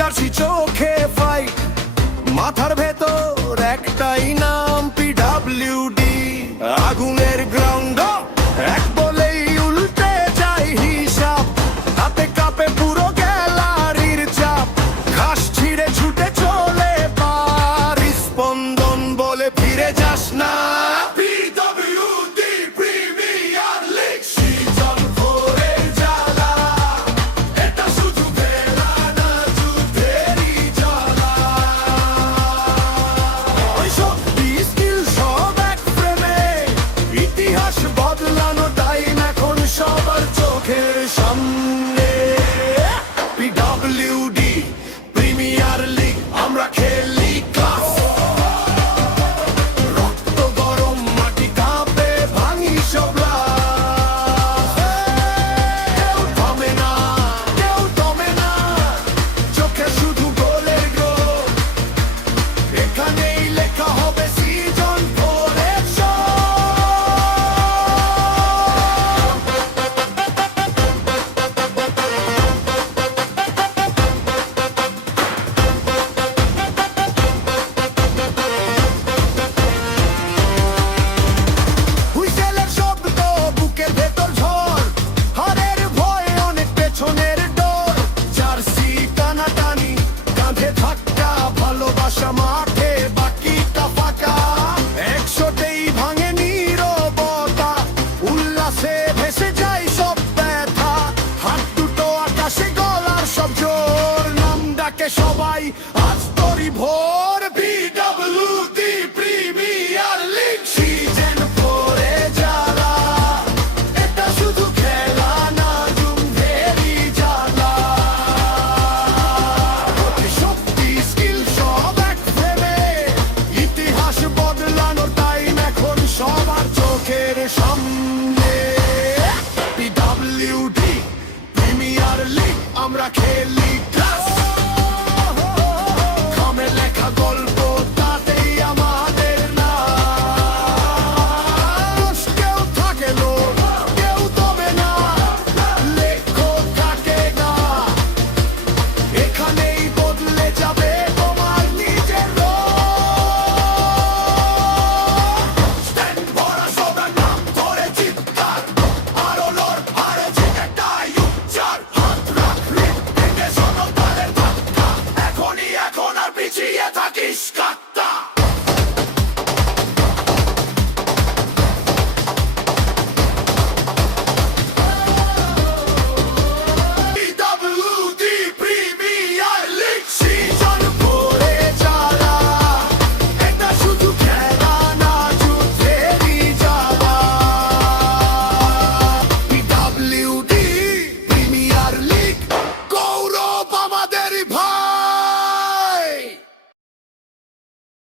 Jersey চোখে fight, মাথার ভেতর একটাই নাম পিডব্লিউডি। আগুনের গ্রাউন্ড এক বলেই উল্টে যায় হিসাব, হাতে কাঁপে পুরো গ্যালারির চাপ, ঘাস ছিঁড়ে ছুটে চলে পার, স্পন্দন বলে ফিরে যাস না। বদলানো টাইম এখন সবার চোখের সামনে। পিডব্লিউডি প্রিমিয়ার লিগ, আমরা খেলি ক্লাস, রক্ত গরম মাটি কাঁপে ভাঙি সব লাস। কেউ থামে না, কেউ থামে না, চোখে শুধু গোলের গোল, এখানেই লেখা হবে সিজন 4 এর শো। মাঠে বাকিটা ফাঁকা, 100তেই ভাঙে নীরবতা, উল্লাসে ভেসে যায় সব ব্যথা, হাত দুটো আকাশে গলার সব জোর, নাম ডাকে সবাই আজ তোরই ভোর।